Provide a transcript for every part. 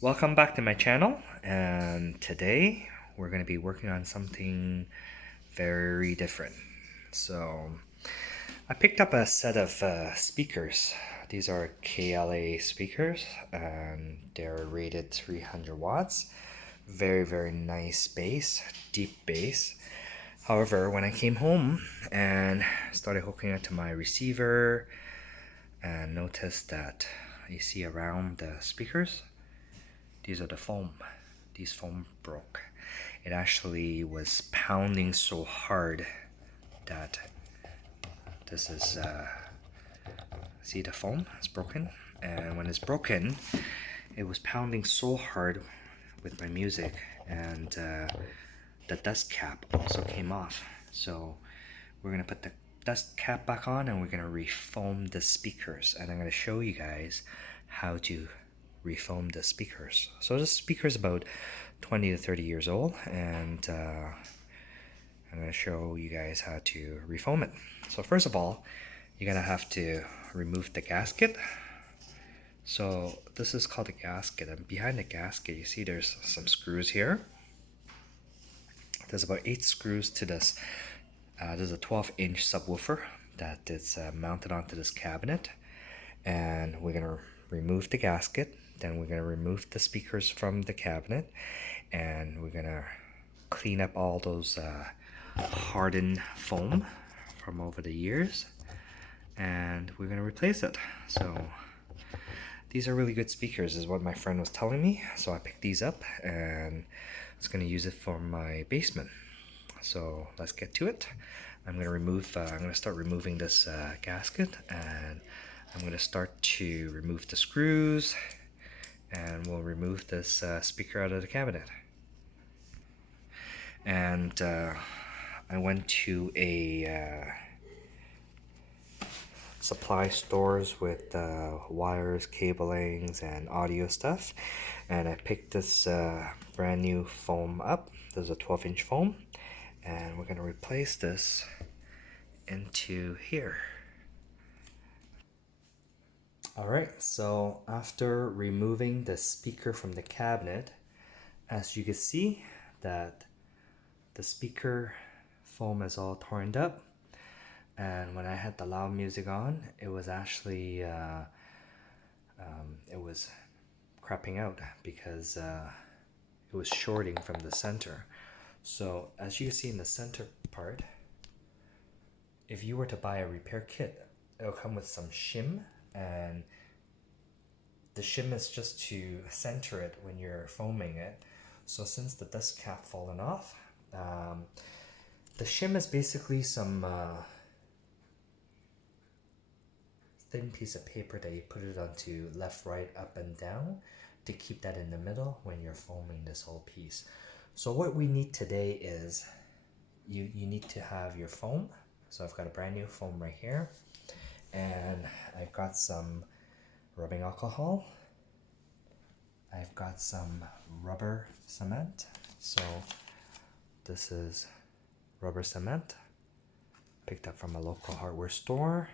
Welcome back to my channel, and today we're going to be working on something very different. So I picked up a set of speakers. These are KLA speakers, and they're rated 300 watts. Very nice bass, deep bass. However, when I came home and started hooking it to my receiver and noticed that you see around the speakers, these are the foam. These foam broke. It actually was pounding so hard that this is, see the foam is broken? And when it's broken, it was pounding so hard with my music, and the dust cap also came off. So we're gonna put the dust cap back on and we're gonna refoam the speakers, and I'm gonna show you guys how to refoam the speakers. So this speaker is about 20 to 30 years old, and I'm going to show you guys how to refoam it. So first of all, you're going to have to remove the gasket. So this is called a gasket, and behind the gasket you see there's some screws here. There's about 8 screws to this. There's a 12-inch subwoofer that is mounted onto this cabinet, and we're going to remove the gasket. Then we're going to remove the speakers from the cabinet, and we're going to clean up all those hardened foam from over the years, and we're going to replace it. So these are really good speakers is what my friend was telling me, so I picked these up and I was going to use it for my basement. So let's get to it. I'm going to start removing this gasket, and I'm going to start to remove the screws, and we'll remove this speaker out of the cabinet. And I went to a supply stores with wires, cablings, and audio stuff, and I picked this brand new foam up. There's a 12-inch foam, and we're going to replace this into here. Alright, so after removing the speaker from the cabinet, as you can see that the speaker foam is all torn up, and when I had the loud music on, it was actually it was crapping out because it was shorting from the center. So as you can see in the center part, if you were to buy a repair kit, it'll come with some shim, and the shim is just to center it when you're foaming it. So since the dust cap fallen off, the shim is basically some thin piece of paper that you put it onto left, right, up, and down to keep that in the middle when you're foaming this whole piece. So what we need today is you need to have your foam. So I've got a brand new foam right here, and I've got some rubbing alcohol. I've got some rubber cement. So this is rubber cement picked up from a local hardware store.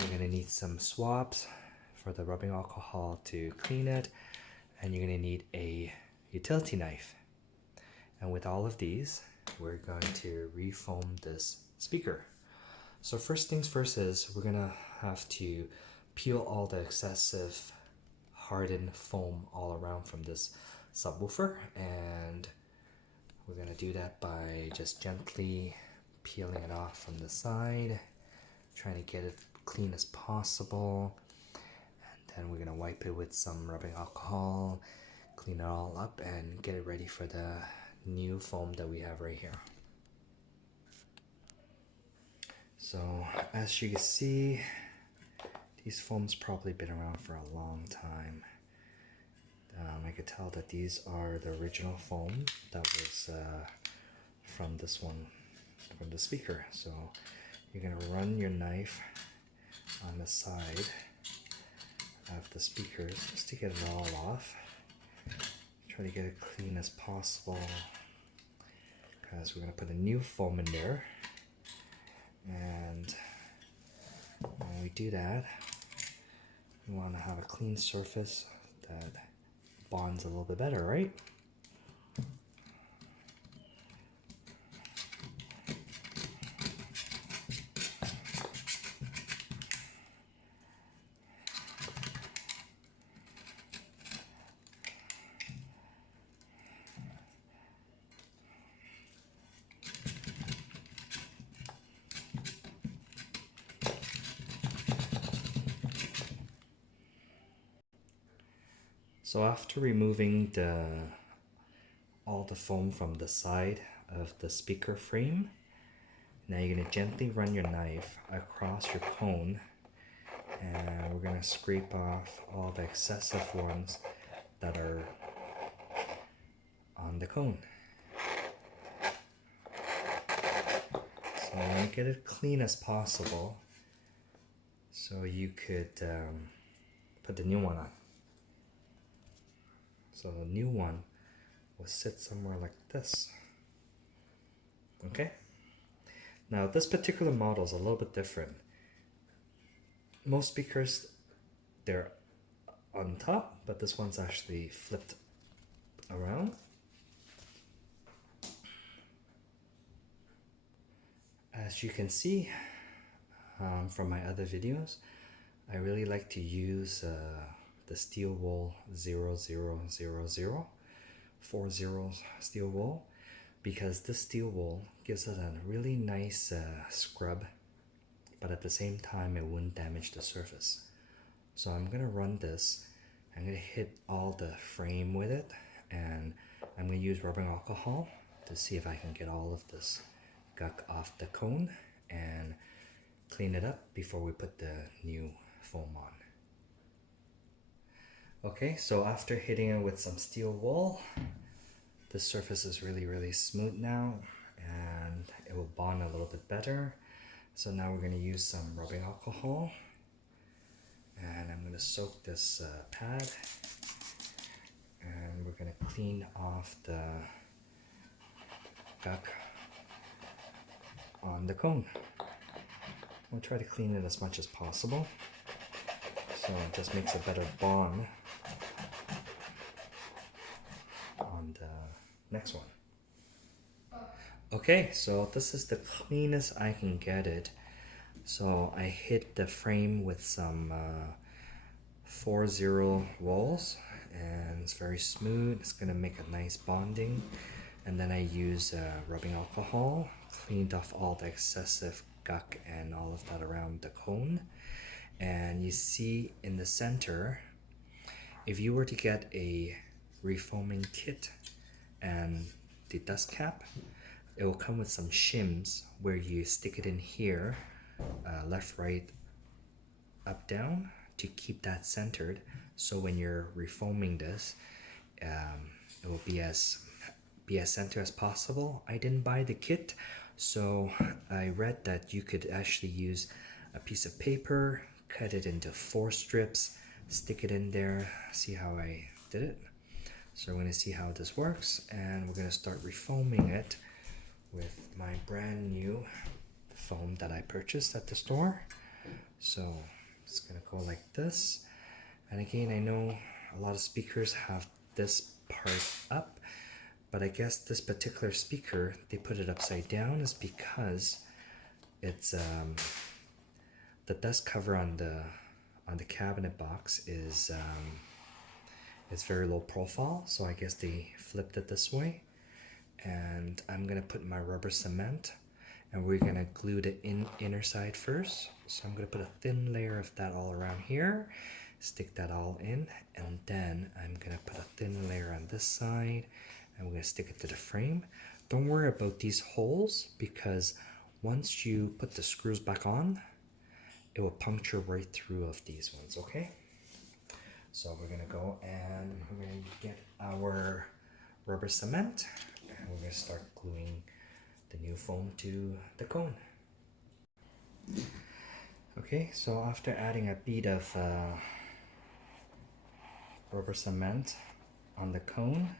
You're going to need some swabs for the rubbing alcohol to clean it, and you're going to need a utility knife. And with all of these, we're going to refoam this speaker. So first things first is we're going to have to peel all the excessive hardened foam all around from this subwoofer, and we're going to do that by just gently peeling it off from the side, trying to get it clean as possible. And then we're going to wipe it with some rubbing alcohol, clean it all up, and get it ready for the new foam that we have right here. So as you can see, these foams probably been around for a long time. I could tell that these are the original foam that was from this one, from the speaker. So you're going to run your knife on the side of the speakers just to get it all off. Try to get it clean as possible, because we're going to put a new foam in there. And when we do that, we want to have a clean surface that bonds a little bit better, right? So after removing all the foam from the side of the speaker frame, now you're going to gently run your knife across your cone, and we're going to scrape off all the excessive ones that are on the cone. So I want to get it clean as possible so you could put the new one on. So the new one will sit somewhere like this. Okay? Now this particular model is a little bit different. Most speakers, they're on top, but this one's actually flipped around. As you can see from my other videos, I really like to use the steel wool 0000, 40 steel wool, because this steel wool gives it a really nice scrub, but at the same time it wouldn't damage the surface. So I'm gonna run this, I'm gonna hit all the frame with it, and I'm gonna use rubbing alcohol to see if I can get all of this gunk off the cone and clean it up before we put the new foam on. Okay, so after hitting it with some steel wool, the surface is really smooth now, and it will bond a little bit better. So now we're going to use some rubbing alcohol, and I'm going to soak this pad, and we're going to clean off the gunk on the cone. We'll try to clean it as much as possible, so it just makes a better bond on the next one. Okay, so this is the cleanest I can get it. So I hit the frame with some 40 walls, and it's very smooth. It's gonna make a nice bonding. And then I use rubbing alcohol, cleaned off all the excessive gunk and all of that around the cone. And you see in the center, if you were to get a refoaming kit and the dust cap, it will come with some shims where you stick it in here, left, right, up, down, to keep that centered. So when you're refoaming this, it will be as center as possible. I didn't buy the kit, so I read that you could actually use a piece of paper, cut it into 4 strips, stick it in there. See how I did it? So we're going to see how this works, and we're going to start refoaming it with my brand new foam that I purchased at the store. So it's going to go like this. And again, I know a lot of speakers have this part up, but I guess this particular speaker, they put it upside down is because it's the dust cover on the cabinet box is it's very low profile, so I guess they flipped it this way. And I'm gonna put my rubber cement, and we're gonna glue the inner side first. So I'm gonna put a thin layer of that all around here, stick that all in, and then I'm gonna put a thin layer on this side, and we're gonna stick it to the frame. Don't worry about these holes, because once you put the screws back on, it will puncture right through of these ones, okay? So we're gonna go and we're gonna get our rubber cement, and we're gonna start gluing the new foam to the cone. Okay, so after adding a bead of rubber cement on the cone,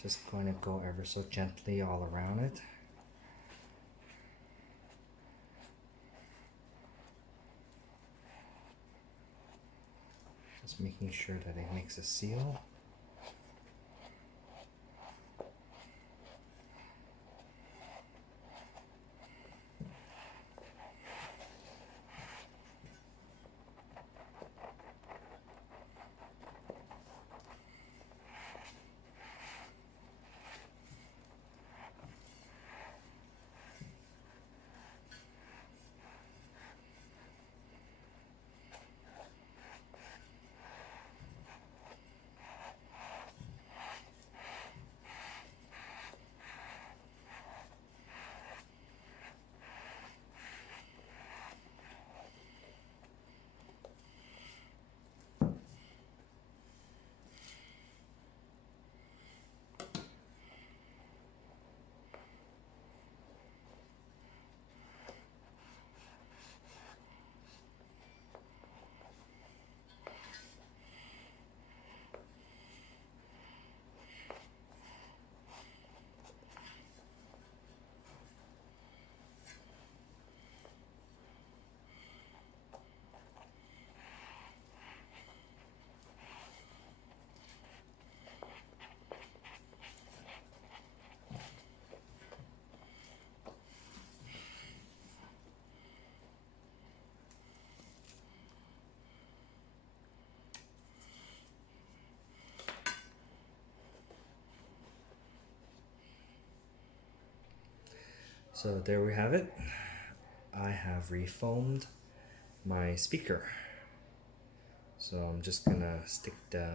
just going to go ever so gently all around it. Just making sure that it makes a seal. So there we have it. I have refoamed my speaker. So I'm just gonna stick the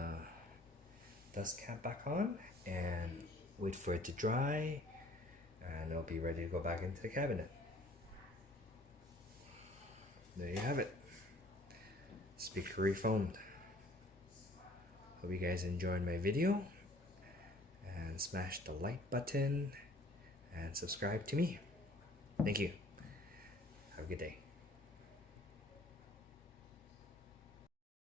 dust cap back on and wait for it to dry, and it'll be ready to go back into the cabinet. There you have it. Speaker refoamed. Hope you guys enjoyed my video, and smash the like button and subscribe to me. Thank you. Have a good day.